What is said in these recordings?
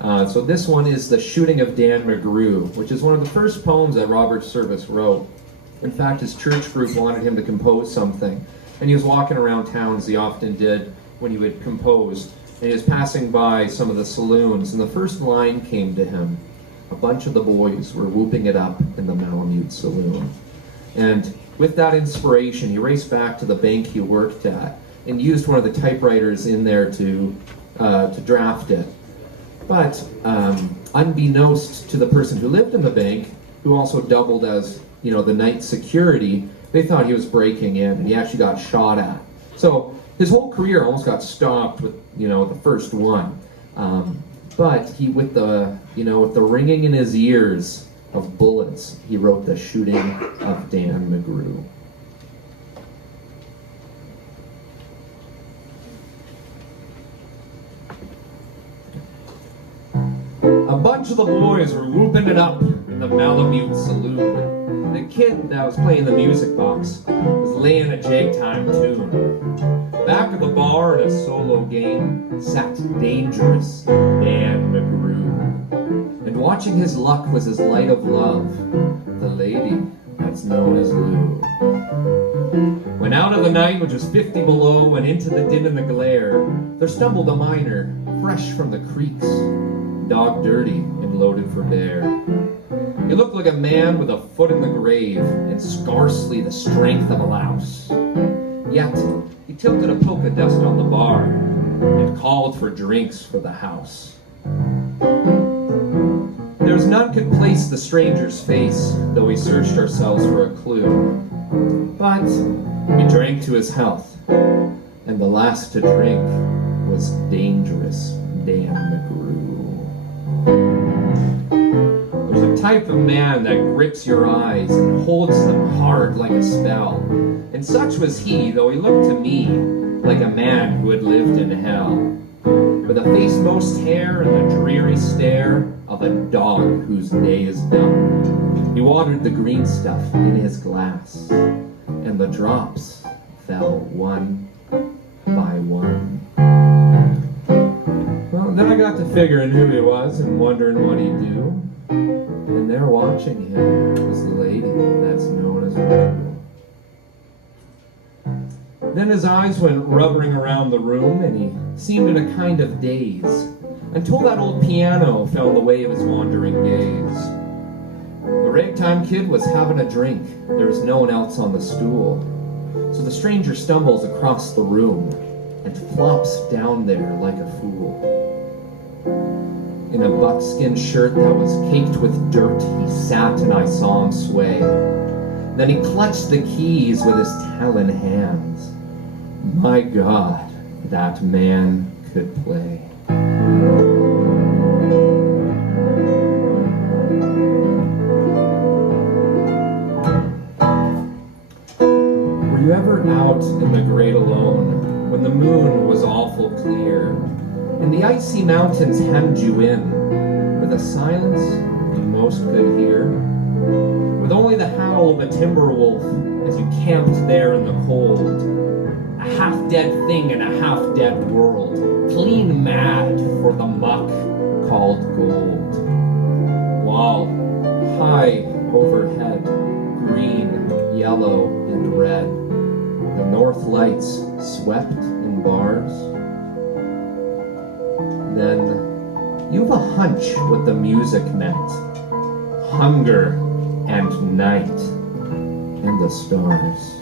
So this one is The Shooting of Dan McGrew, which is one of the first poems that Robert Service wrote. In fact, his church group wanted him to compose something, and he was walking around town, as he often did when he would compose, and he was passing by some of the saloons, and the first line came to him. A bunch of the boys were whooping it up in the Malamute saloon. And with that inspiration, he raced back to the bank he worked at and used one of the typewriters in there to draft it. But unbeknownst to the person who lived in the bank, who also doubled as, the night security, they thought he was breaking in, and he actually got shot at. So his whole career almost got stopped with, the first one. But he, with the ringing in his ears of bullets, he wrote The Shooting of Dan McGrew. A bunch of the boys were whooping it up in the Malamute saloon. The kid that was playing the music box was laying a jig-time tune. Back of the bar in a solo game sat dangerous Dan McGrew. And watching his luck was his light of love, the lady that's known as Lou. When out of the night, which was 50 below, and into the din and the glare, there stumbled a miner, fresh from the creeks, dog dirty and loaded for bear. He looked like a man with a foot in the grave and scarcely the strength of a louse. Yet he tilted a polka dust on the bar and called for drinks for the house. There was none could place the stranger's face, though we searched ourselves for a clue. But we drank to his health, and the last to drink was dangerous Dan McGrew. There's a type of man that grips your eyes and holds them hard like a spell. And such was he, though he looked to me like a man who had lived in hell. With a face most hair and the dreary stare of a dog whose day is done. He watered the green stuff in his glass, and the drops fell one by one. Well, then I got to figuring who he was and wondering what he'd do. And there watching him was the lady that's known as Prato. Then his eyes went rubbering around the room, and he seemed in a kind of daze, until that old piano fell in the way of his wandering gaze. The ragtime kid was having a drink. There was no one else on the stool. So the stranger stumbles across the room and flops down there like a fool. In a buckskin shirt that was caked with dirt, he sat and I saw him sway. Then he clutched the keys with his talon hands. My God, that man could play. Were you ever out in the great alone when the moon was awful clear, and the icy mountains hemmed you in with a silence you most could hear, with only the howl of a timber wolf as you camped there in the cold, a half-dead thing in a half-dead world, clean mad for the muck called gold, while high overhead, green, yellow, and red, the north lights swept in bars. Then you've a hunch what the music meant. Hunger and night and the stars.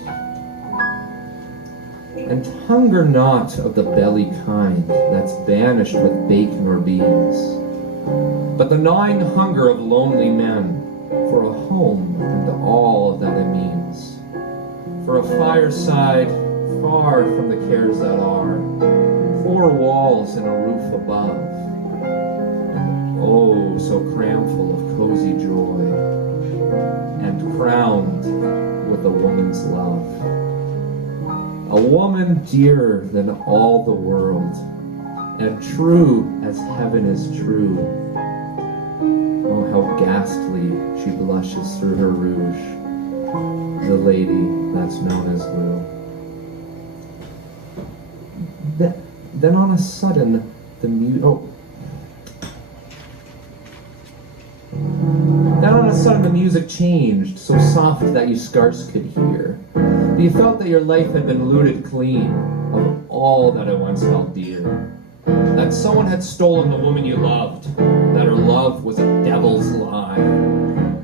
And hunger not of the belly kind that's banished with bacon or beans, but the gnawing hunger of lonely men for a home and all that it means, for a fireside far from the cares that are, four walls and a roof above, and oh so cramful of cozy joy, and crowned with a woman's love. A woman dearer than all the world, and true as heaven is true. Oh, how ghastly she blushes through her rouge, the lady that's known as Lou. Then on a sudden, the Then all of a sudden the music changed, so soft that you scarce could hear. You felt that your life had been looted clean of all that it once held dear. That someone had stolen the woman you loved, that her love was a devil's lie,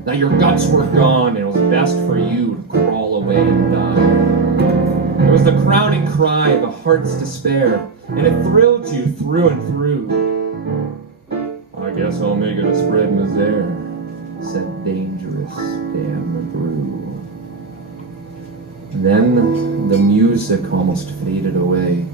that your guts were gone and it was best for you to crawl away and die. It was the crowning cry of a heart's despair, and it thrilled you through and through. I guess I'll make it a spread misere, said dangerous Dan McGrew. Then the music almost faded away,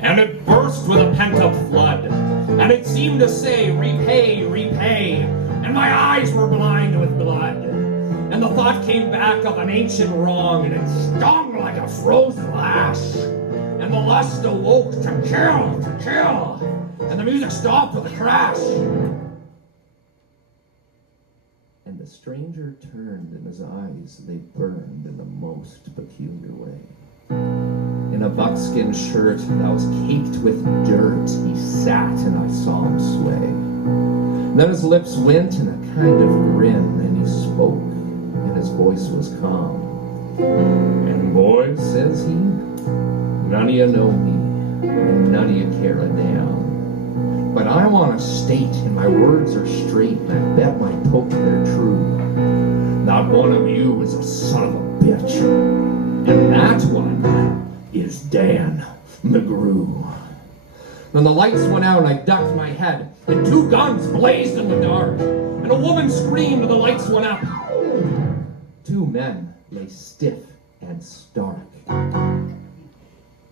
and it burst with a pent-up flood, and it seemed to say, repay, repay, and my eyes were blind with blood, and the thought came back of an ancient wrong, and it stung like a frozen lash, and the lust awoke to kill, and the music stopped with a crash. And the stranger turned, and his eyes, they burned in the most peculiar way. In a buckskin shirt that was caked with dirt, he sat and I saw him sway. Then his lips went in a kind of grin, and he spoke, and his voice was calm. And boys, says he, none of you know me, and none of you care a damn. But I want to state, and my words are straight, and I bet my poke they're true. Not one of you is a son of a bitch, and that one is Dan McGrew. Then the lights went out, and I ducked my head, and two guns blazed in the dark, and a woman screamed, and the lights went up. Two men lay stiff and stark,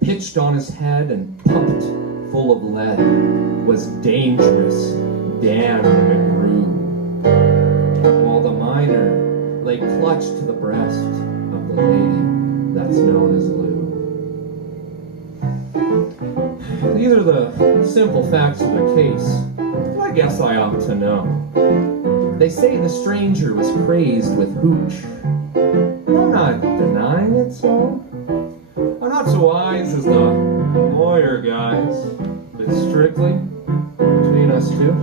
pitched on his head and pumped full of lead was dangerous Dan McGrew, while the miner lay clutched to the breast of the lady that's known as Lou. These are the simple facts of the case. I guess I ought to know. They say the stranger was crazed with hooch. I'm not denying it, so. I'm not so wise as the lawyer guys, but strictly between us two.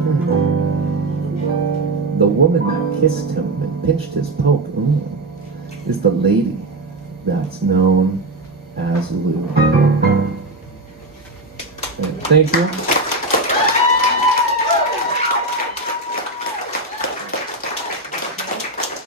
The woman that kissed him and pinched his poke is the lady that's known as Lou. Thank you.